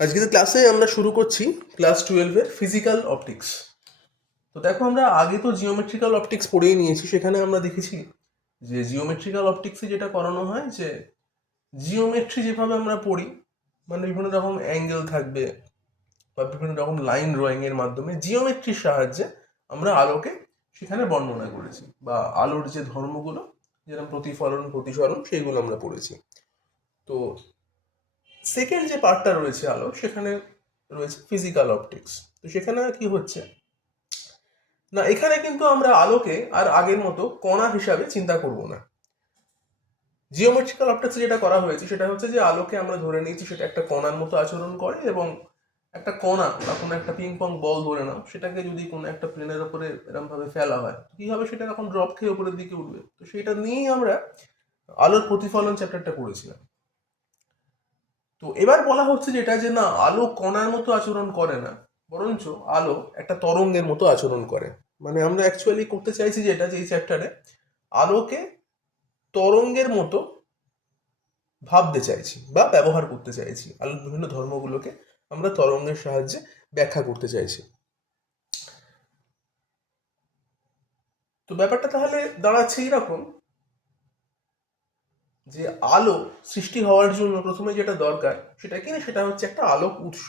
আজকের ক্লাসে আমরা শুরু করছি ক্লাস 12-এর ফিজিক্যাল অপটিক্স। তো দেখো, আমরা আগে তো জিওমেট্রিক্যাল অপটিক্স পড়েই নিয়েছি। সেখানে আমরা দেখেছি যে জিওমেট্রিক্যাল অপটিক্সে যেটা করানো হয় যে জিওমেট্রি যেভাবে আমরা পড়ি, মানে বিভিন্ন রকম অ্যাঙ্গেল থাকবে বা বিভিন্ন রকম লাইন ড্রয়িং এর মাধ্যমে জিওমেট্রির সাহায্যে আমরা আলোকে সেখানে বর্ণনা করেছি, বা আলোর যে ধর্মগুলো যেরকম প্রতিফলন প্রতিসরণ সেইগুলো আমরা পড়েছি। তো সেকেন্ড যে পার্টটা রয়েছে আলো, সেখানে রয়েছে ফিজিক্যাল অপটিক্স। তো সেখানে কি হচ্ছে না, এখানে কিন্তু আমরা আলোকে আর আগের মতো কণা হিসাবে চিন্তা করব না। জিওমেট্রিক্যাল অপটিক্সে যেটা করা হয়েছে সেটা হচ্ছে যে আলোকে আমরা ধরে নিয়েছি সেটা একটা কণার মতো আচরণ করে, এবং একটা কণা বা কোনো একটা পিং পং বল ধরে নাও, সেটাকে যদি কোনো একটা প্লেনের ওপরে এরকম ভাবে ফেলা হয়, কি হবে, সেটা এখন ড্রপ খেয়ে উপরের দিকে উঠবে। তো সেটা নিয়েই আমরা আলোর প্রতিফলন চ্যাপ্টারটা পড়েছিলাম। তো এবার বলা হচ্ছে যেটা যে না, আলো কণার মতো আচরণ করে না, বরঞ্চ আলো একটা তরঙ্গের মতো আচরণ করে। মানে আমরা অ্যাকচুয়ালি করতে চাইছি যেটা, যে এই চ্যাপ্টারে আলোকে তরঙ্গের মতো ভাবতে চাইছি বা ব্যবহার করতে চাইছি। আলোর বিভিন্ন ধর্মগুলোকে আমরা তরঙ্গের সাহায্যে ব্যাখ্যা করতে চাইছি। তো ব্যাপারটা তাহলে দাঁড়াচ্ছে এরকম যে আলো সৃষ্টি হওয়ার জন্য প্রথমে যেটা দরকার সেটা কি না, সেটা হচ্ছে একটা আলোক উৎস।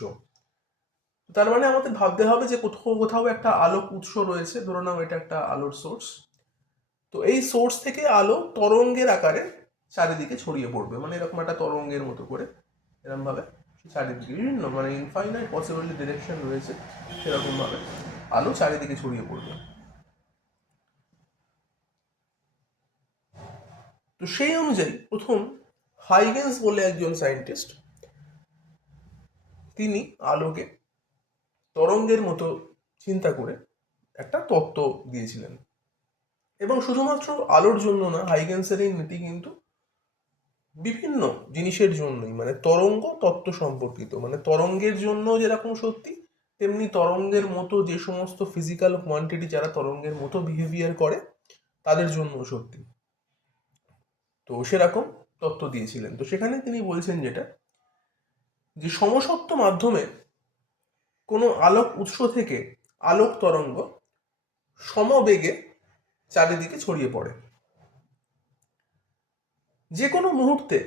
তার মানে আমাদের ভাবতে হবে যে কোথাও কোথাও একটা আলোক উৎস রয়েছে, ধরে নাও এটা একটা আলোর সোর্স। তো এই সোর্স থেকে আলো তরঙ্গের আকারে চারিদিকে ছড়িয়ে পড়বে, মানে এরকম একটা তরঙ্গের মতো করে এরকম ভাবে চারিদিকে বিভিন্ন মানে ইনফাইনাইট পসিবল ডিরেকশন রয়েছে, সেরকম ভাবে আলো চারিদিকে ছড়িয়ে পড়বে। তো সেই অনুযায়ী প্রথম হাইগেন্স বলে একজন সায়েন্টিস্ট, তিনি আলোকে তরঙ্গের মতো চিন্তা করে একটা তত্ত্ব দিয়েছিলেন। এবং শুধুমাত্র আলোর জন্য না, হাইগেন্সের এই নীতি কিন্তু বিভিন্ন জিনিসের জন্যই, মানে তরঙ্গ তত্ত্ব সম্পর্কিত, মানে তরঙ্গের জন্য যেরকম সত্যি, তেমনি তরঙ্গের মতো যে সমস্ত ফিজিক্যাল কোয়ান্টিটি যারা তরঙ্গের মতো বিহেভিয়ার করে তাদের জন্য সত্যি। তো সেরকম তত্ত্ব দিয়েছিলেন। তো সেখানে তিনি বলছেন যেটা, যে সমসত্ব মাধ্যমে কোনো আলোক উৎস থেকে আলোক তরঙ্গ সমবেগে চারিদিকে ছড়িয়ে পড়ে। যে কোনো মুহূর্তে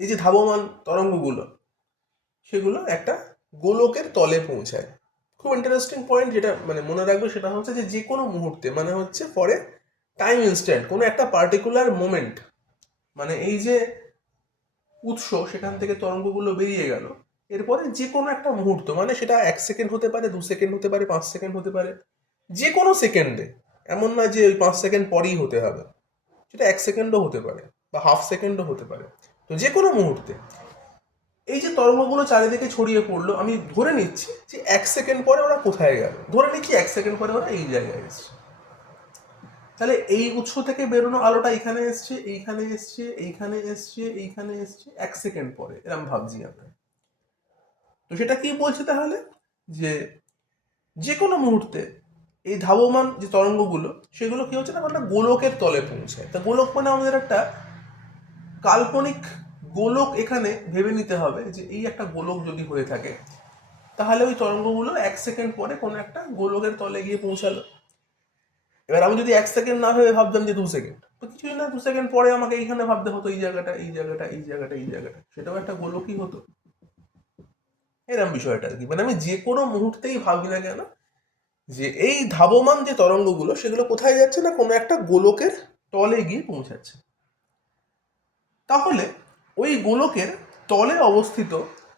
এই যে ধাবমান তরঙ্গগুলো, সেগুলো একটা গোলকের তলে পৌঁছায়। খুব ইন্টারেস্টিং পয়েন্ট, যেটা মানে মনে রাখবে সেটা হচ্ছে যে যে কোনো মুহূর্তে মানে হচ্ছে পরে টাইম ইনস্ট্যান্ট, কোনো একটা পার্টিকুলার মোমেন্ট, মানে এই যে উৎস সেখান থেকে তরঙ্গগুলো বেরিয়ে গেল, এরপরে যে কোনো একটা মুহূর্ত, মানে সেটা 1 সেকেন্ড হতে পারে, 2 সেকেন্ড হতে পারে, 5 সেকেন্ড হতে পারে, যে কোনো সেকেন্ডে, এমন না যে ওই 5 সেকেন্ড পরেই হতে হবে, সেটা 1 সেকেন্ডও হতে পারে বা হাফ সেকেন্ডও হতে পারে। তো যে কোনো মুহূর্তে এই যে তরঙ্গগুলো চারিদিকে ছড়িয়ে পড়লো, আমি ধরে নিচ্ছি যে 1 সেকেন্ড পরে ওরা কোথায় গেল, ধরে নিচ্ছি 1 সেকেন্ড পরে ওরা এই জায়গায় এসছে। তাহলে এই উৎস থেকে বেরোনো আলোটা এখানে এসছে, এইখানে এসছে, এইখানে এসছে, এইখানে এসছে 1 সেকেন্ড পরে, এরকম ভাবছি আমরা। তো সেটা কি বলছে তাহলে, যে যে কোনো মুহূর্তে এই ধাবমান যে তরঙ্গগুলো, সেগুলো কি হচ্ছে না, একটা গোলকের তলে পৌঁছায়। তা গোলক মানে আমাদের একটা কাল্পনিক গোলক এখানে ভেবে নিতে হবে, যে এই একটা গোলক যদি হয়ে থাকে, তাহলে ওই তরঙ্গগুলো 1 সেকেন্ড পরে কোনো একটা গোলকের তলে গিয়ে পৌঁছালো। এবার আমি যদি 1 সেকেন্ড না ভেবে ভাবতাম যে 2 সেকেন্ড, তো কিছুই না, 2 সেকেন্ড পরে আমাকে এইখানে ভাবতে হতো এই জায়গাটা, এই জায়গাটা, এই জায়গাটা, এই জায়গাটা, সেটাও একটা গোলকই হতো। এরকম বিষয়টা আর কি, মানে আমি যে কোনো মুহূর্তেই ভাবি না কেন যে এই ধাবমান যে তরঙ্গগুলো সেগুলো কোথায় যাচ্ছে না, কোনো একটা গোলকের তলে গিয়ে পৌঁছাচ্ছে। তাহলে ওই গোলকের তলে অবস্থিত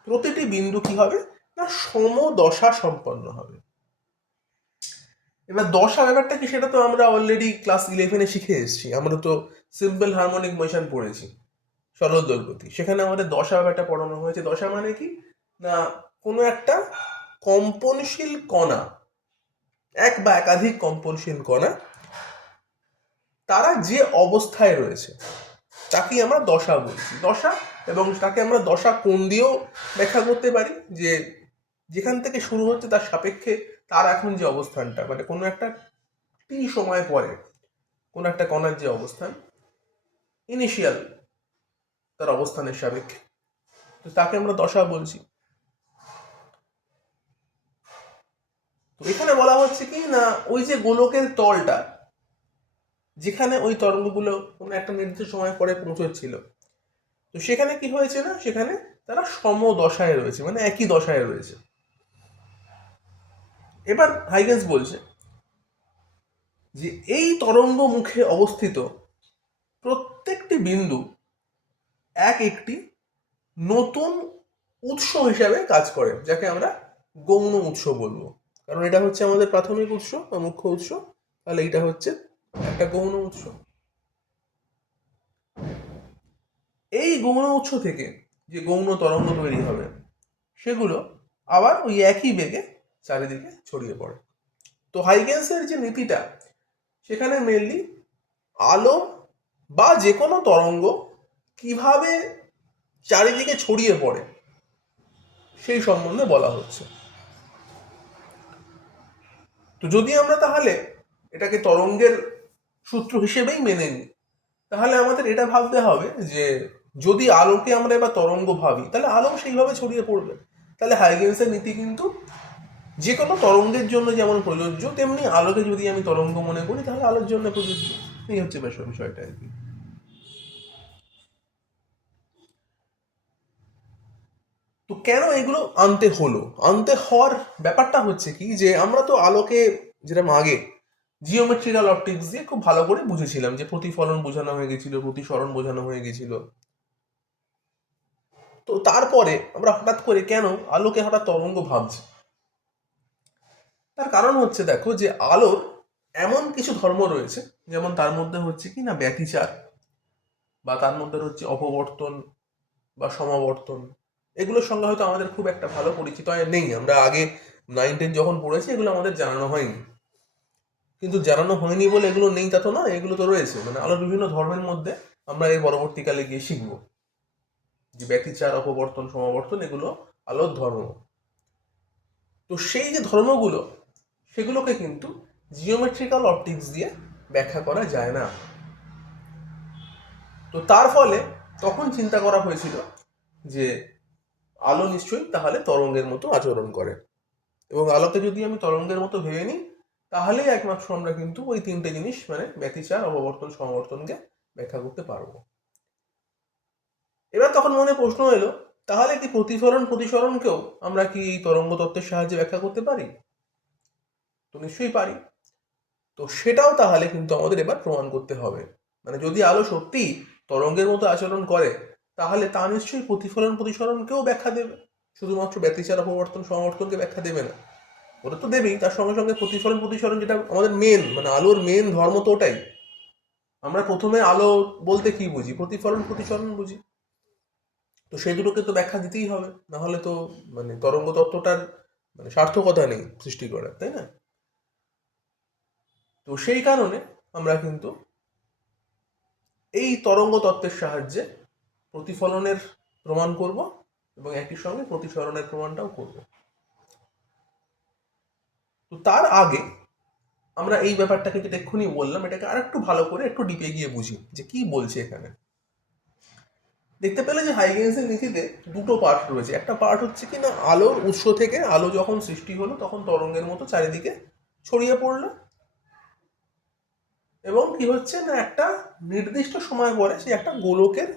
প্রতিটি বিন্দু কি হবে না, সমদশা সম্পন্ন হবে। এবার দশা ব্যাপারটা কি, সেটা তো আমরা অলরেডি ক্লাস 11-এ শিখে এসেছি। আমরা তো সিম্পল হারমোনিক মোশন পড়েছি, সরল দোলগতি। সেখানে আমাদের দশা ব্যাপারটা পড়ানো হয়েছে। দশা মানে কি না, কোনো একটা কম্পনশীল কণা, এক বা একাধিক কম্পনশীল কণা, তারা যে অবস্থায় রয়েছে তাকেই আমরা দশা বলছি। দশা, এবং তাকে আমরা দশা কোণ দিয়েও ব্যাখ্যা করতে পারি, যে যেখান থেকে শুরু হচ্ছে তার সাপেক্ষে তার এখন যে অবস্থানটা, মানে কোনো একটা টি সময় পরে কোনো একটা কণার যে অবস্থান ইনিশিয়াল, তার অবস্থানের সাপেক্ষে, তো তাকে আমরা দশা বলছি। তো এখানে বলা হচ্ছে কি না, ওই যে গোলকের তলটা যেখানে ওই তরঙ্গগুলো কোনো একটা নির্দিষ্ট সময় পরে পৌঁছচ্ছিল, তো সেখানে কি হয়েছে না, সেখানে তারা সমদশায় রয়েছে, মানে একই দশায় রয়েছে। এবার হাইগেন্স বলছে যে এই তরঙ্গ মুখে অবস্থিত প্রত্যেকটি বিন্দু এক একটি নতুন উৎস হিসাবে কাজ করে, যাকে আমরা গৌণ উৎস বলবো, কারণ এটা হচ্ছে আমাদের প্রাথমিক উৎস বা মুখ্য উৎস, তাহলে এটা হচ্ছে একটা গৌণ উৎস। এই গৌণ উৎস থেকে যে গৌণ তরঙ্গ তৈরি হবে সেগুলো আবার ওই একই বেগে চারিদিকে ছড়িয়ে পড়ে। তো হাইগেন্সের যে নীতিটা, সেখানে মেনলি আলো বা যে কোনো তরঙ্গ কিভাবে চারিদিকে ছড়িয়ে পড়ে সেই সম্বন্ধে বলা হচ্ছে। তো যদি আমরা তাহলে এটাকে তরঙ্গের সূত্র হিসেবেই মেনে নিই, তাহলে আমাদের এটা ভাবতে হবে যে যদি আলোকে আমরা এবার তরঙ্গ ভাবি, তাহলে আলো সেইভাবে ছড়িয়ে পড়বে। তাহলে হাইগেন্সের নীতি কিন্তু যে কোনো তরঙ্গের জন্য যেমন প্রযোজ্য, তেমনি আলোকে যদি আমি তরঙ্গ মনে করি তাহলে আলোর জন্য প্রযোজ্য। এই হচ্ছে বিষয়টা আর কি। তো কেন এগুলো আনতে হওয়ার ব্যাপারটা হচ্ছে কি, যে আমরা তো আলোকে যেরকম আগে জিওমেট্রিক্যাল অপটিক্স দিয়ে খুব ভালো করে বুঝেছিলাম, যে প্রতিফলন বোঝানো হয়ে গেছিল, প্রতিসরণ বোঝানো হয়ে গেছিল। তো তারপরে আমরা হঠাৎ করে কেন আলোকে হঠাৎ তরঙ্গ ভাবছি? তার কারণ হচ্ছে, দেখো, যে আলোর এমন কিছু ধর্ম রয়েছে, যেমন তার মধ্যে হচ্ছে কি না ব্যতিচার, বা তার মধ্যে হচ্ছে অপবর্তন বা সমাবর্তন। এগুলোর সঙ্গে হয়তো আমাদের খুব একটা ভালো পরিচিত নেই, আমরা আগে 9-10 যখন পড়েছি এগুলো আমাদের জানানো হয়নি। কিন্তু জানানো হয়নি বলে এগুলো নেই তা তো না, এগুলো তো রয়েছে। মানে আলোর বিভিন্ন ধর্মের মধ্যে আমরা এর পরবর্তীকালে গিয়ে শিখবো যে ব্যতিচার, অপবর্তন, সমাবর্তন এগুলো আলোর ধর্ম। তো সেই যে ধর্মগুলো, সেগুলোকে কিন্তু জিওমেট্রিক্যাল অপটিক্স দিয়ে ব্যাখ্যা করা যায় না। তো তার ফলে তখন চিন্তা করা হয়েছিল যে আলো নিশ্চয়ই তাহলে তরঙ্গের মতো আচরণ করে, এবং আলোকে যদি আমি তরঙ্গের মতো ভেবে নিই, তাহলেই একমাত্র আমরা কিন্তু ওই তিনটে জিনিস, মানে ব্যতিচার, অপবর্তন, সমাবর্তনকে ব্যাখ্যা করতে পারবো। এবার তখন মনে প্রশ্ন এলো, তাহলে কি প্রতিফলন প্রতিসরণকেও আমরা কি এই তরঙ্গ তত্ত্বের সাহায্যে ব্যাখ্যা করতে পারি? তো নিশ্চয়ই পারি। তো সেটাও তাহলে কিন্তু আমাদের এবার প্রমাণ করতে হবে। মানে যদি আলো সত্যি তরঙ্গের মতো আচরণ করে, তাহলে তা নিশ্চয়ই প্রতিফলন প্রতিসরণকেও ব্যাখ্যা দেবে, শুধুমাত্র ব্যতিচার, অপবর্তন, সমাবর্তনকে ব্যাখ্যা দেবে না। ওটা তো দেবেই, তার সঙ্গে সঙ্গে প্রতিফলন প্রতিসরণ, যেটা আমাদের মেন, মানে আলোর মেন ধর্ম তো ওটাই। আমরা প্রথমে আলো বলতে কি বুঝি? প্রতিফলন প্রতিসরণ বুঝি। তো সেই দুটোকে তো ব্যাখ্যা দিতেই হবে, না হলে তো মানে তরঙ্গ তত্ত্বটার মানে সার্থকতা নেই সৃষ্টি করার, তাই না? তো সেই কারণে আমরা কিন্তু এই তরঙ্গ তত্ত্বের সাহায্যে প্রতিফলনের প্রমাণ করব, এবং একই সঙ্গে প্রতিসরণের প্রমাণটাও করব। তো তার আগে আমরা এই ব্যাপারটাকে, যেটা এক্ষুনি বললাম, এটাকে আর একটু ভালো করে একটু ডিপে গিয়ে বুঝি যে কি বলছে এখানে। দেখতে পেলে যে হাইগেন্সের নীতিতে দুটো পার্ট রয়েছে। একটা পার্ট হচ্ছে কি না, আলোর উৎস থেকে আলো যখন সৃষ্টি হলো তখন তরঙ্গের মতো চারিদিকে ছড়িয়ে পড়লো, এবং কি হচ্ছে না, একটা নির্দিষ্ট সময় পরে সে একটা গোলকের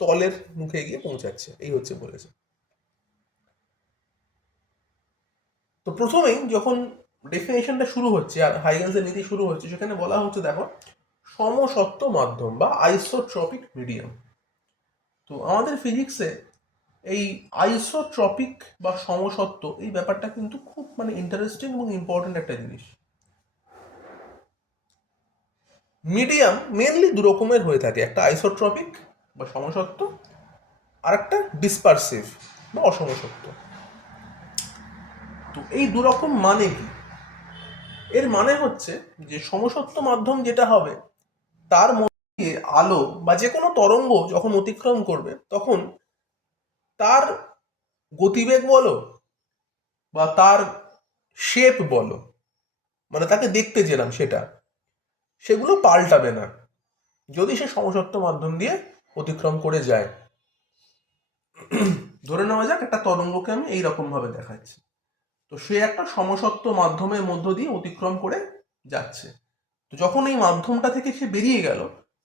তলের মুখে গিয়ে পৌঁছাচ্ছে, এই হচ্ছে বলেছে। তো প্রথমেই যখন ডেফিনেশনটা শুরু হচ্ছে আর হাইগেন্সের নীতি শুরু হচ্ছে, সেখানে বলা হচ্ছে, দেখো, সমসত্ব মাধ্যম বা আইসোট্রপিক মিডিয়াম। তো আমাদের ফিজিক্সে এই আইসোট্রপিক বা সমসত্ব, এই ব্যাপারটা কিন্তু খুব মানে ইন্টারেস্টিং এবং ইম্পর্টেন্ট একটা জিনিস। মিডিয়াম মেনলি দু রকমের হয়ে থাকে, একটা আইসোট্রপিক বা সমসত্ব, আর একটা ডিসপারসিভ বা অসমসত্ব। তো এই দু রকম মানে কি? এর মানে হচ্ছে যে সমসত্ব মাধ্যম যেটা হবে, তার মধ্যে আলো বা যে কোনো তরঙ্গ যখন অতিক্রম করবে, তখন তার গতিবেগ বলো বা তার শেপ বলো, মানে তাকে দেখতে যেরাম সেটা, সেগুলো পাল্টাবে না যদি সে সমসত্ব মাধ্যম দিয়ে অতিক্রম করে যায়। ধরে নেওয়া যাক একটা তরঙ্গকে আমি এইরকম ভাবে দেখাচ্ছি, তো সে একটা সমসত্ব মাধ্যমের মধ্য দিয়ে অতিক্রম করে যাচ্ছে। তো যখন এই মাধ্যমটা থেকে সে বেরিয়ে গেল,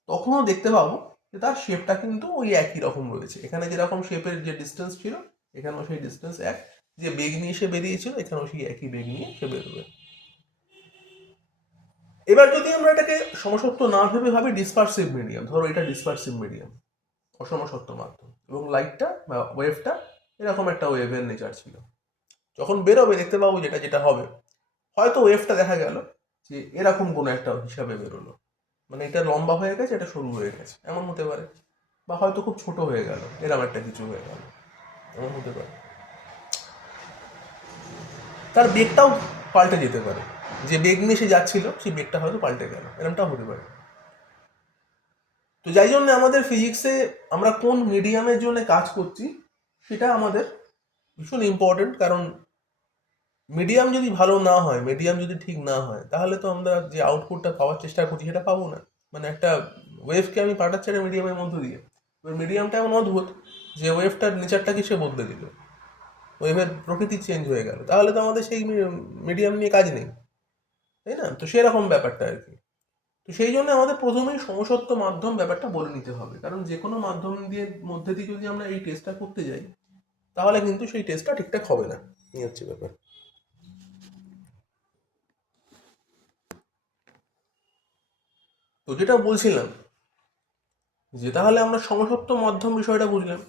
তখনও দেখতে পাবো যে তার শেপটা কিন্তু ওই একই রকম রয়েছে। এখানে যেরকম শেপের যে ডিস্টেন্স ছিল, এখানেও সেই ডিস্টেন্স এক। যে বেগ নিয়ে সে বেরিয়েছিল, এখানেও সেই একই বেগ নিয়ে সে বেরোবে। এবার যদি আমরা এটাকে সমসত্ব না ভেবে ভাবি ডিসপারসিভ মিডিয়াম, ধরো এটা ডিসপারসিভ মিডিয়াম, অসমসত্ব মাধ্যম, এবং লাইটটা বা ওয়েভটা এরকম একটা ওয়েভের নেচার ছিল। যখন বেরোবে দেখতে পাবো যেটা যেটা হবে, হয়তো ওয়েভটা দেখা গেল যে এরকম কোনো একটা হিসাবে বেরোলো, মানে এটা লম্বা হয়ে গেছে, এটা সরু হয়ে গেছে, এমন হতে পারে। বা হয়তো খুব ছোট হয়ে গেল, এরকম একটা কিছু হয়ে গেল, এমন হতে পারে। তার বেগটাও পাল্টে যেতে পারে, যে বেগ নিয়ে সে যাচ্ছিল সেই বেগটা হয়তো পাল্টে গেল, এরকমটাও হতে পারে। তো যাই জন্য আমাদের ফিজিক্সে আমরা কোন মিডিয়ামের জন্য কাজ করছি সেটা আমাদের ভীষণ ইম্পর্টেন্ট। কারণ মিডিয়াম যদি ভালো না হয়, মিডিয়াম যদি ঠিক না হয়, তাহলে তো আমরা যে আউটপুটটা পাওয়ার চেষ্টা করছি সেটা পাবো না। মানে একটা ওয়েভকে আমি পাঠাচ্ছি একটা মিডিয়ামের মধ্য দিয়ে, এবার মিডিয়ামটা এমন অদ্ভুত যে ওয়েভটার নেচারটাকে সে বদলে দিল, ওয়েভের প্রকৃতি চেঞ্জ হয়ে গেল, তাহলে তো আমাদের সেই মিডিয়াম নিয়ে কাজ নেই, তাই না? তো সেরকম ব্যাপারটা আর কি। তো সেই জন্য আমাদের প্রথমেই সমসত্ব মাধ্যম ব্যাপারটা বলে নিতে হবে, কারণ যে কোনো মাধ্যম দিয়ে মধ্যে দিয়ে যদি আমরা এই টেস্টটা করতে যাই, তাহলে কিন্তু সেই টেস্টটা ঠিকঠাক হবে না। এই হচ্ছে ব্যাপার। তো যেটা বলছিলাম যে তাহলে আমরা সমসত্ব মাধ্যম বিষয়টা বুঝলাম।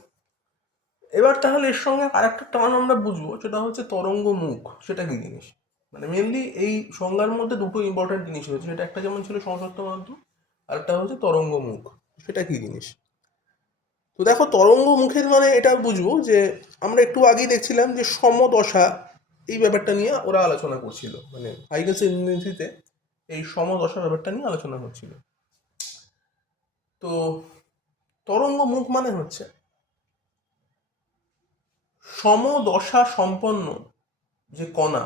এবার তাহলে এর সঙ্গে আরেকটা টার্ম আমরা বুঝবো, সেটা হচ্ছে তরঙ্গ মুখ। সেটা কি জিনিস? মানে মেনলি এই সংজ্ঞার মধ্যে দুটো ইম্পর্টেন্ট জিনিস হচ্ছে, সেটা একটা যেমন ছিল সমসত্ব মাধ্যম, আর একটা হচ্ছে তরঙ্গ মুখ। সেটা কি জিনিস? তো দেখো, তরঙ্গ মুখের মানে এটা বুঝবো যে আমরা একটু আগেই দেখছিলাম যে সমদশা, এই ব্যাপারটা নিয়ে ওরা আলোচনা করছিল, মানে হাইগেনস ইনফিনিটিতে এই সমদশা ব্যাপারটা নিয়ে আলোচনা হচ্ছিল। তো তরঙ্গ মুখ মানে হচ্ছে সমদশা সম্পন্ন যে কণা,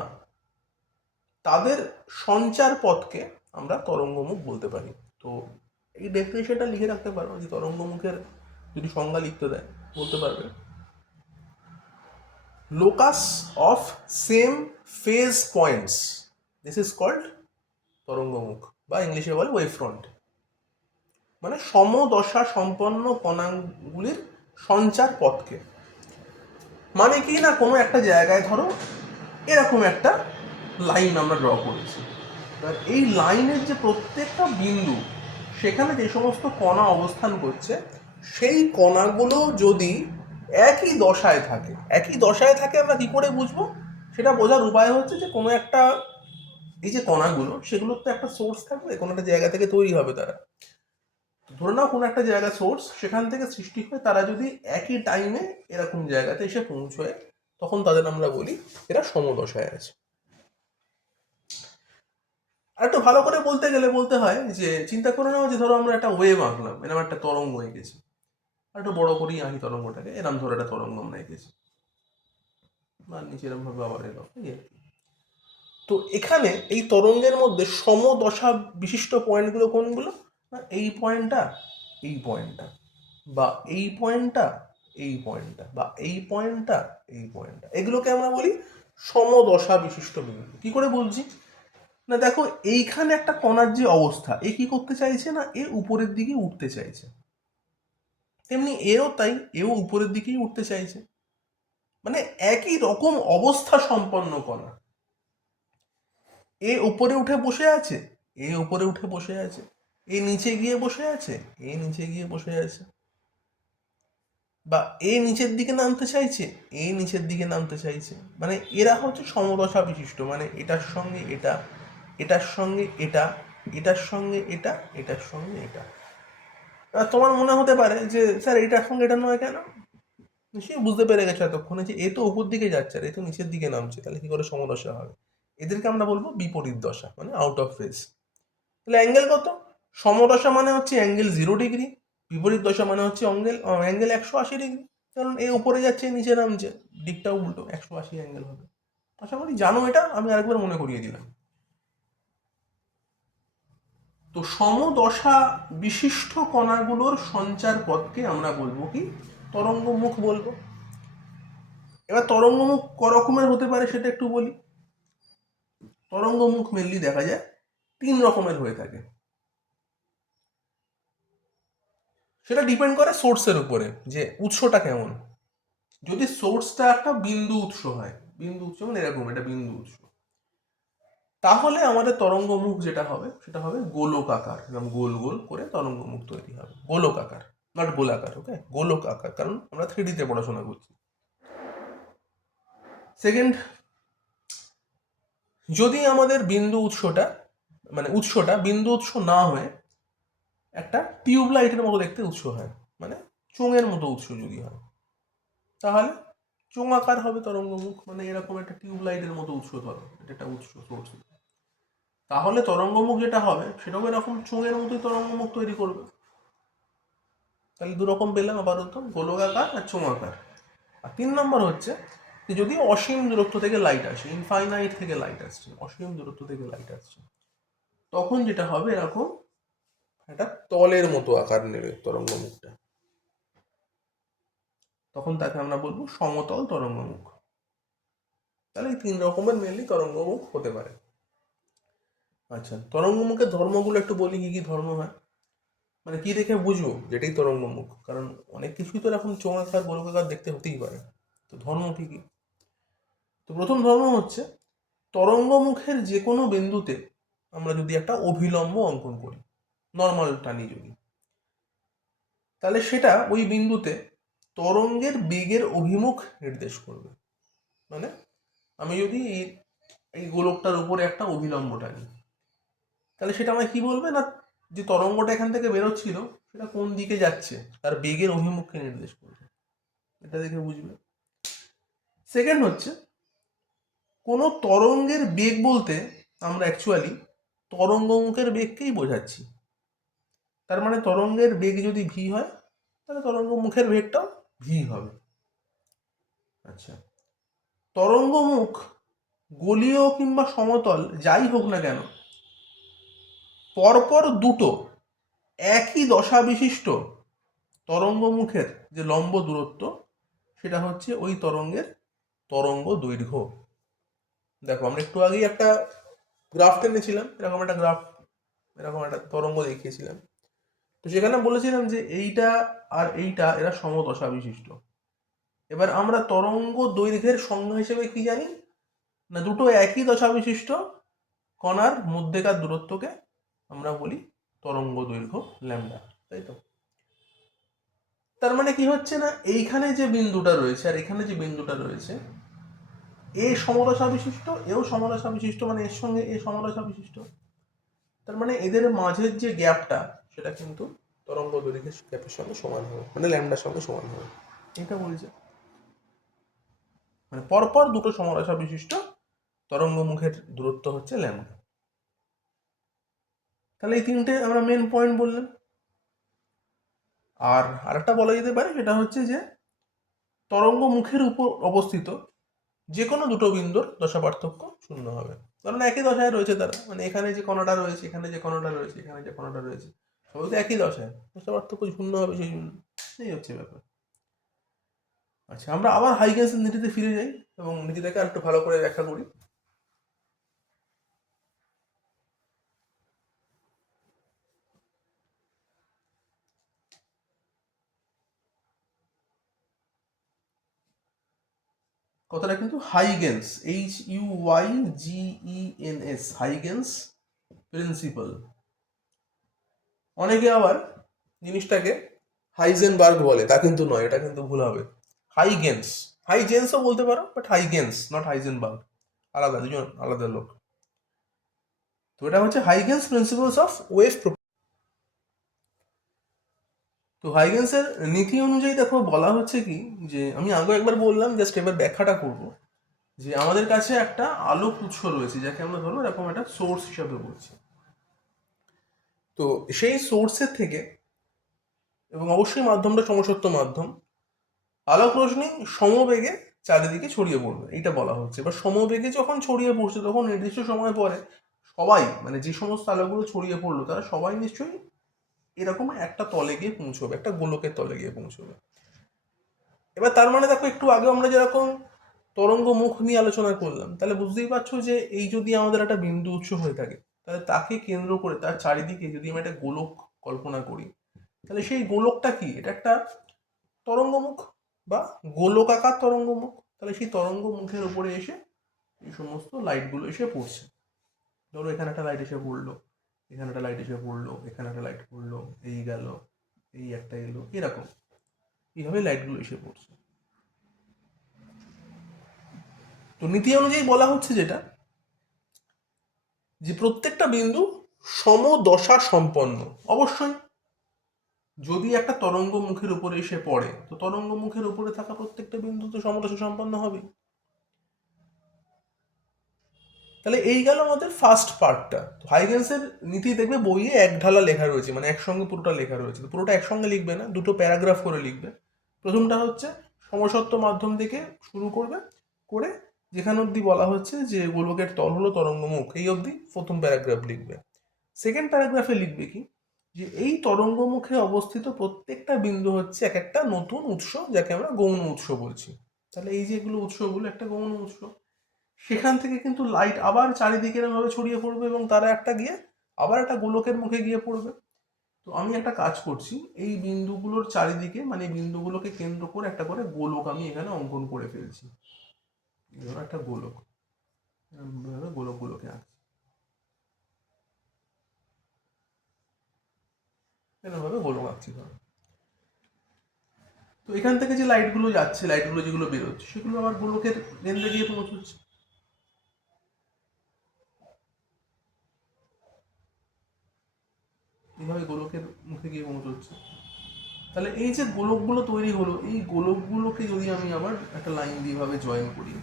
তাদের সঞ্চার পথকে আমরা তরঙ্গমুখ বলতে পারি। তো এই ডেফিনেশনটা লিখে রাখতে পারো, যে তরঙ্গমুখের যদি সংজ্ঞা লিখতে দেয় বলতে পারবে locus of same phase points, this is called তরঙ্গমুখ, বা ইংলিশে বলে ওয়েভ ফ্রন্ট। মানে সমদশা সম্পন্ন কণাগুলির সঞ্চার পথকে, মানে কি না, কোনো একটা জায়গায় ধরো এরকম একটা লাইন আমরা ড্র করেছি, এবার এই লাইনের যে প্রত্যেকটা বিন্দু, সেখানে যে সমস্ত কণা অবস্থান করছে, সেই কণাগুলো যদি একই দশায় থাকে, একই দশায় থাকে আমরা কি করে বুঝবো? সেটা বোঝার উপায় হচ্ছে যে কোনো একটা, এই যে কণাগুলো, সেগুলোর তো একটা সোর্স থাকবে, কোনো একটা জায়গা থেকে তৈরি হবে তারা। ধরে নাও কোনো একটা জায়গা সোর্স, সেখান থেকে সৃষ্টি হয়ে তারা যদি একই টাইমে এরকম জায়গাতে এসে পৌঁছয়, তখন তাদের আমরা বলি এরা সমদশায় আছে। আর একটু ভালো করে বলতে গেলে বলতে হয় যে চিন্তা করে নাও যে ধরো আমরা একটা ওয়েভ আঁকলাম, এরকম একটা তরঙ্গ এঁকেছি, আর একটু বড় করেই আঁকি তরঙ্গটাকে, এরকম ধরো একটা তরঙ্গ আমরা এঁকেছি, বা নিচে এরকম ভাবে আবার এলো, এই আর কি। তো এখানে এই তরঙ্গের মধ্যে সমদশা বিশিষ্ট পয়েন্টগুলো কোনগুলো? না, এই পয়েন্টটা, এই পয়েন্টটা, বা এই পয়েন্টটা, এই পয়েন্টটা, বা এই পয়েন্টটা, এই পয়েন্টটা, এগুলোকে আমরা বলি সমদশা বিশিষ্ট বিন্দু। কি করে বলছি? না দেখো, এইখানে একটা কণার যে অবস্থা, এ কি করতে চাইছে না, এ উপরের দিকে উঠতে চাইছে, তেমনি এও তাই, এও উপরের দিকেই উঠতে চাইছে। মানে একই রকম অবস্থা সম্পন্ন কণা, এ উপরে উঠে বসে আছে, এ উপরে উঠে বসে আছে, এ নিচে গিয়ে বসে আছে, এ নিচে গিয়ে বসে আছে, বা এ নিচের দিকে নামতে চাইছে, এ নিচের দিকে নামতে চাইছে। মানে এরা হচ্ছে সমদশা বিশিষ্ট, মানে এটার সঙ্গে এটা, এটার সঙ্গে এটা, এটার সঙ্গে এটা, এটার সঙ্গে এটা। তোমার মনে হতে পারে যে স্যার এটার সঙ্গে এটা নয় কেন? নিশ্চয়ই বুঝতে পেরে গেছো এতক্ষণে যে এ তো উপর দিকে যাচ্ছে আর এ তো নিচের দিকে নামছে, তাহলে কি করে সমদশা হবে? এদেরকে আমরা বলবো বিপরীত দশা, মানে আউট অফ ফেজ। তাহলে অ্যাঙ্গেল কত? সমদশা মানে হচ্ছে অ্যাঙ্গেল 0 ডিগ্রি, বিপরীত দশা মানে হচ্ছে অ্যাঙ্গেল 180 ডিগ্রি। কারণ এ উপরে যাচ্ছে, নিচে নামছে, দিকটা উল্টো, 180 অ্যাঙ্গেল হবে। আশা করি জানো এটা, আমি আরেকবার মনে করিয়ে দিলাম। তো সমদশা বিশিষ্ট কণাগুলোর সঞ্চার পথকে আমরা বলবো কি? তরঙ্গ মুখ বলবো। এবার তরঙ্গমুখ ক রকমের হতে পারে সেটা একটু বলি। তরঙ্গমুখ মেনলি দেখা যায় 3 রকমের হয়ে থাকে। সেটা ডিপেন্ড করে সোর্সের উপরে, যে উৎসটা কেমন। যদি সোর্সটা একটা বিন্দু উৎস হয়, বিন্দু উৎস মানে এরকম একটা বিন্দু উৎস, তাহলে আমাদের তরঙ্গমুখ যেটা হবে সেটা হবে গোলক আকার, এরকম গোল গোল করে তরঙ্গমুখ তৈরি হবে, গোলক আকার, নট গোলাকার। ওকে, গোলক আকার, কারণ আমরা 3D তে পড়াশোনা করছি। সেকেন্ড, যদি আমাদের বিন্দু উৎসটা মানে উৎসটা বিন্দু উৎস না হয়ে একটা টিউবলাইটের মতো দেখতে উৎস হয়, মানে চোঙের মতো উৎস যদি হয়, তাহলে চোঙাকার হবে তরঙ্গমুখ, মানে এরকম একটা টিউবলাইটের মতো উৎস ধরো, এটা একটা উৎস সোর্স। তাহলে তরঙ্গমুখ যেটা হবে সেটাও এরকম চোঙের মতোই তরঙ্গমুখ তৈরি করবে। তাহলে দু রকম পেলাম আপাতত, গোলকাকার আর চোঙাকার। আর 3 নম্বর হচ্ছে যে যদি অসীম দূরত্ব থেকে লাইট আসে, ইনফাইনাইট থেকে লাইট আসছে, অসীম দূরত্ব থেকে লাইট আসছে, তখন যেটা হবে এরকম একটা তলের মতো আকার নেবে তরঙ্গমুখটা, তখন তাকে আমরা বলবো সমতল তরঙ্গমুখ। তাহলে এই 3 রকমের মেনলি তরঙ্গমুখ হতে পারে। আচ্ছা, তরঙ্গমুখের ধর্মগুলো একটু বলি, কি কি ধর্ম হয়, মানে কি দেখে বুঝবো যেটাই তরঙ্গমুখ, কারণ অনেক কিছুই তো এরকম চোঙাকার গোলকাকার দেখতে হতেই পারে। তো ধর্ম কি কি? তো প্রথম ধর্ম হচ্ছে তরঙ্গমুখের যে কোনো বিন্দুতে আমরা যদি একটা অভিলম্ব অঙ্কন করি, নর্মাল টানি যদি, তাহলে সেটা ওই বিন্দুতে তরঙ্গের বেগের অভিমুখ নির্দেশ করবে। মানে আমি যদি এই গোলকটার উপরে একটা অভিলম্ব টানি, তাহলে সেটা আমায় কি বলবে না, যে তরঙ্গটা এখান থেকে বেরোচ্ছিল সেটা কোন দিকে যাচ্ছে তার বেগের অভিমুখকে নির্দেশ করবে, এটা দেখে বুঝবে। সেকেন্ড হচ্ছে কোনো তরঙ্গের বেগ বলতে আমরা অ্যাকচুয়ালি তরঙ্গমুখের বেগকেই বোঝাচ্ছি। তার মানে তরঙ্গের বেগ যদি ভি হয় তাহলে তরঙ্গমুখের বেগটাও ভি হবে। আচ্ছা, তরঙ্গমুখ গোলীয় কিংবা সমতল যাই হোক না কেন, পরপর দুটো একই দশা বিশিষ্ট তরঙ্গমুখের যে লম্ব দূরত্ব সেটা হচ্ছে ওই তরঙ্গের তরঙ্গ দৈর্ঘ্য। দেখো আমরা একটু আগেই একটা গ্রাফ টেনেছিলাম, এরকম একটা গ্রাফ, এরকম একটা তরঙ্গ দেখিয়েছিলাম। তো সেখানে বলেছিলাম যে এইটা আর এইটা এরা সমদশা বিশিষ্ট। এবার আমরা তরঙ্গ দৈর্ঘ্যের সংজ্ঞা হিসেবে কি জানি না, দুটো একই দশা বিশিষ্ট কণার মধ্যেকার দূরত্বকে আমরা বলি তরঙ্গ দৈর্ঘ্য ল্যামডা, তাই তো? তার মানে কি হচ্ছে না, এইখানে যে বিন্দুটা রয়েছে আর এখানে যে বিন্দুটা রয়েছে, এ সমদশা বিশিষ্ট, এও সমদশা বিশিষ্ট, মানে এর সঙ্গে এ সমদশা বিশিষ্ট। তার মানে এদের মাঝের যে গ্যাপটা সেটা কিন্তু তরঙ্গ দৈর্ঘ্যের গ্যাপের সঙ্গে সমান হবে, মানে ল্যামডার সঙ্গে সমান হবে, এটা বলছে। মানে পরপর দুটো সমদশা বিশিষ্ট তরঙ্গমুখের দূরত্ব হচ্ছে ল্যামডা। তাহলে এই 3টে আমরা মেন পয়েন্ট বললাম। আর আরেকটা বলা যেতে পারে, সেটা হচ্ছে যে তরঙ্গমুখের উপর অবস্থিত যে কোনো দুটো বিন্দুর দশা পার্থক্য শূন্য হবে, কারণ একই দশায় রয়েছে তারা, মানে এখানে যে কণাটা রয়েছে, এখানে যে কণাটা রয়েছে, এখানে যে কণাটা রয়েছে, সবাই তো একই দশায়, দশা পার্থক্য শূন্য হবে সেই জন্য। এই হচ্ছে ব্যাপার। আচ্ছা, আমরা আবার হাইগেন্সের নীতিতে ফিরে যাই এবং নীতিটাকে আর একটু ভালো করে ব্যাখ্যা করি। কথাটা কিন্তু হাইগেন্স, HUYGENS, হাইগেন্স প্রিন্সিপাল। অনেকে আবার জিনিসটাকে হাইজেনবার্গ বলে, তা কিন্তু নয়, এটা কিন্তু ভুল হবে। হাইগেন্স, হাইজেন্সও বলতে পারো, বাট হাইগেন্স নট হাইজেনবার্গ, আলাদা, দুজন আলাদা লোক। তো এটা হচ্ছে হাইগেন্স প্রিন্সিপালস অফ ওয়েভ। তো হাইগেন্সের নীতি অনুযায়ী দেখো বলা হচ্ছে কি, যে আমি আগে একবার বললাম, জাস্ট এবার ব্যাখ্যাটা করব, যে আমাদের কাছে একটা আলোক উৎস রয়েছে যাকে আমরা ধরো এরকম একটা সোর্স হিসাবে বলছি। তো সেই সোর্সের থেকে, এবং অবশ্যই মাধ্যমটা সমসত্ব মাধ্যম, আলোক রশ্মি সমবেগে চারিদিকে ছড়িয়ে পড়বে, এইটা বলা হচ্ছে। এবার সমবেগে যখন ছড়িয়ে পড়ছে তখন নির্দিষ্ট সময় পরে সবাই, মানে যে সমস্ত আলোকগুলো ছড়িয়ে পড়লো তারা সবাই নিশ্চয়ই এরকম একটা তলে গিয়ে পৌঁছবে, একটা গোলকের তলে গিয়ে পৌঁছবে। এবার তার মানে দেখো একটু আগে আমরা যেরকম তরঙ্গ মুখ নিয়ে আলোচনা করলাম, তাহলে বুঝতেই পারছো যে এই যদি আমাদের একটা বিন্দু উৎস হয়ে থাকে, তাহলে তাকে কেন্দ্র করে তার চারিদিকে যদি আমি একটা গোলক কল্পনা করি, তাহলে সেই গোলকটা কি? এটা একটা তরঙ্গমুখ বা গোলকাকার তরঙ্গমুখ। তাহলে সেই তরঙ্গ মুখের উপরে এসে এই সমস্ত লাইটগুলো এসে পড়ছে। ধরো এখানে একটা লাইট এসে পড়লো, এখানে একটা লাইট এসে পড়লো, এখানে একটা লাইট পড়লো, এই গেল, এই একটা এলো, এরকম এইভাবে লাইটগুলো এসে পড়ছে। তো নীতি অনুযায়ী বলা হচ্ছে যেটা, যে প্রত্যেকটা বিন্দু সমদশা সম্পন্ন। অবশ্যই যদি একটা তরঙ্গ মুখের উপরে এসে পড়ে, তো তরঙ্গ মুখের উপরে থাকা প্রত্যেকটা বিন্দু তো সমদশা সম্পন্ন হবে। তাহলে এই গেল আমাদের ফার্স্ট পার্টটা। হাইগেন্সের নীতি দেখবে বইয়ে এক ঢালা লেখা রয়েছে, মানে একসঙ্গে পুরোটা লেখা রয়েছে। তো পুরোটা একসঙ্গে লিখবে না, দুটো প্যারাগ্রাফ করে লিখবে। প্রথমটা হচ্ছে সমসত্ব মাধ্যম থেকে শুরু করবে, করে যেখানে অবধি বলা হচ্ছে যে গোলকের তল হলো তরঙ্গমুখ, এই অবধি প্রথম প্যারাগ্রাফ লিখবে। সেকেন্ড প্যারাগ্রাফে লিখবে কি, যে এই তরঙ্গমুখে অবস্থিত প্রত্যেকটা বিন্দু হচ্ছে এক একটা নতুন উৎস, যাকে আমরা গৌণ উৎস বলছি। তাহলে এই যে এগুলো উৎসগুলো একটা গৌণ উৎস, সেখান থেকে কিন্তু লাইট আবার চারিদিকে এরকমভাবে ছড়িয়ে পড়বে এবং তারা একটা গিয়ে আবার একটা গোলকের মুখে গিয়ে পড়বে। তো আমি একটা কাজ করছি, এই বিন্দুগুলোর চারিদিকে, মানে বিন্দুগুলোকে কেন্দ্র করে একটা করে গোলক আমি এখানে অঙ্কন করে ফেলছি। ধরো একটা গোলক, গোলকগুলোকে আঁকছি, এরকমভাবে গোলক আঁকছি ধরো। তো এখান থেকে যে লাইটগুলো যাচ্ছে, লাইটগুলো যেগুলো বেরোচ্ছে, সেগুলো আবার গোলকের কেন্দ্রে গিয়ে পৌঁছচ্ছে। এইভাবে গোলকের মুখে গিয়ে পৌঁছচ্ছে। তাহলে এই যে গোলকগুলো তৈরি হলো, এই গোলকগুলোকে যদি আমি আবার একটা লাইন দিয়ে ভাবে জয়েন করি,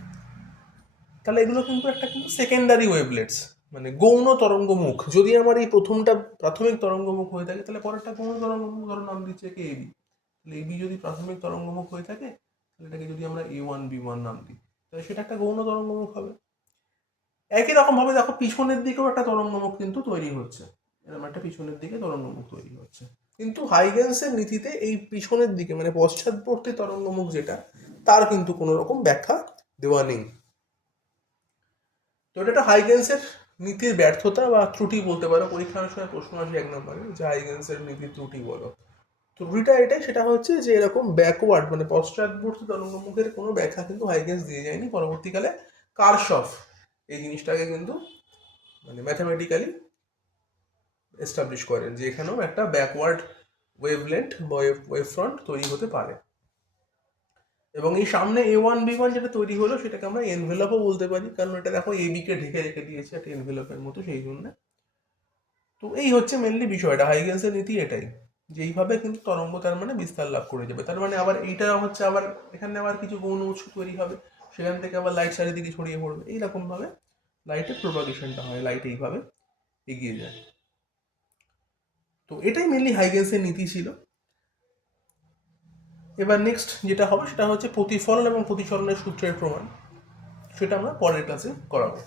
তাহলে এগুলো কিন্তু একটা কিন্তু সেকেন্ডারি ওয়েভলেটস, মানে গৌণ তরঙ্গমুখ। যদি আমার এই প্রথমটা প্রাথমিক তরঙ্গমুখ হয়ে থাকে, তাহলে পরেরটা গৌণ তরঙ্গমুখ, ধরো নাম দিচ্ছে একে এবি। তাহলে এবি যদি প্রাথমিক তরঙ্গমুখ হয়ে থাকে, তাহলে এটাকে যদি আমরা A1B1 নাম দিই, তাহলে সেটা একটা গৌণ তরঙ্গমুখ হবে। একই রকম ভাবে দেখো পিছনের দিকেও একটা তরঙ্গমুখ কিন্তু তৈরি হচ্ছে, এরকম একটা পিছনের দিকে তরঙ্গমুখ তৈরি হচ্ছে। কিন্তু হাইগেন্সের নীতিতে এই পিছনের দিকে, মানে পশ্চাৎবর্তী তরঙ্গমুখ যেটা, তার কিন্তু কোনো রকম ব্যাখ্যা দেওয়া নেই। তো এটা একটা হাইগেন্সের নীতির ব্যর্থতা বা ত্রুটি বলতে পারো। পরীক্ষার সময় প্রশ্ন আসে এক নম্বরে, যে হাইগেন্সের নীতির ত্রুটি বলো। ত্রুটিটা এটাই, সেটা হচ্ছে যে এরকম ব্যাকওয়ার্ড, মানে পশ্চাৎবর্তী তরঙ্গমুখের কোনো ব্যাখ্যা কিন্তু হাইগেন্স দিয়ে যায়নি। পরবর্তীকালে কারশফ এই জিনিসটাকে কিন্তু মানে ম্যাথামেটিক্যালি এস্টাবলিশ করেন, যে এখানেও একটা ব্যাকওয়ার্ড ওয়েভলেন্থ বা ওয়েভ ফ্রন্ট তৈরি হতে পারে। এবং এই সামনে A1B1 যেটা তৈরি হলো, সেটাকে আমরা এনভেলপও বলতে পারি, কারণ এটা দেখো এবি কে ঢেকে রেখে দিয়েছে একটা এনভেলপের মতো, সেই জন্য। তো এই হচ্ছে মেনলি বিষয়টা, হাইগেন্সের নীতি এটাই, যে এইভাবে কিন্তু তরঙ্গ তার মানে বিস্তার লাভ করে যাবে। তার মানে আবার এইটা হচ্ছে আবার এখানে আবার কিছু গৌণ উৎস তৈরি হবে, সেখান থেকে আবার লাইট চারিদিকে ছড়িয়ে পড়বে, এইরকম ভাবে লাইটের প্রোপাগেশনটা হয়, লাইট এইভাবে এগিয়ে যায়। তো এটাই মেনলি হাইগেন্সের নীতি ছিল। এবার নেক্সট যেটা হবে সেটা হচ্ছে প্রতিফলন এবং প্রতিসরণের সূত্রের প্রমাণ, সেটা আমরা পরের ক্লাসে করাবো।